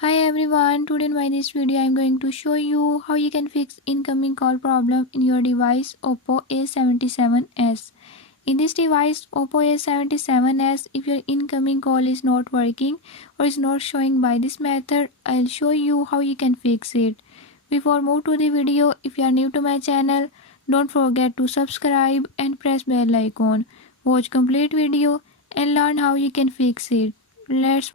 Hi everyone, today in this video I am going to show you how you can fix incoming call problem in your device Oppo A77s. In this device Oppo A77s, if your incoming call is not working or is not showing by this method, I'll show you how you can fix it. Before move to the video, if you are new to my channel, don't forget to subscribe and press bell icon. Watch complete video and learn how you can fix it. Let's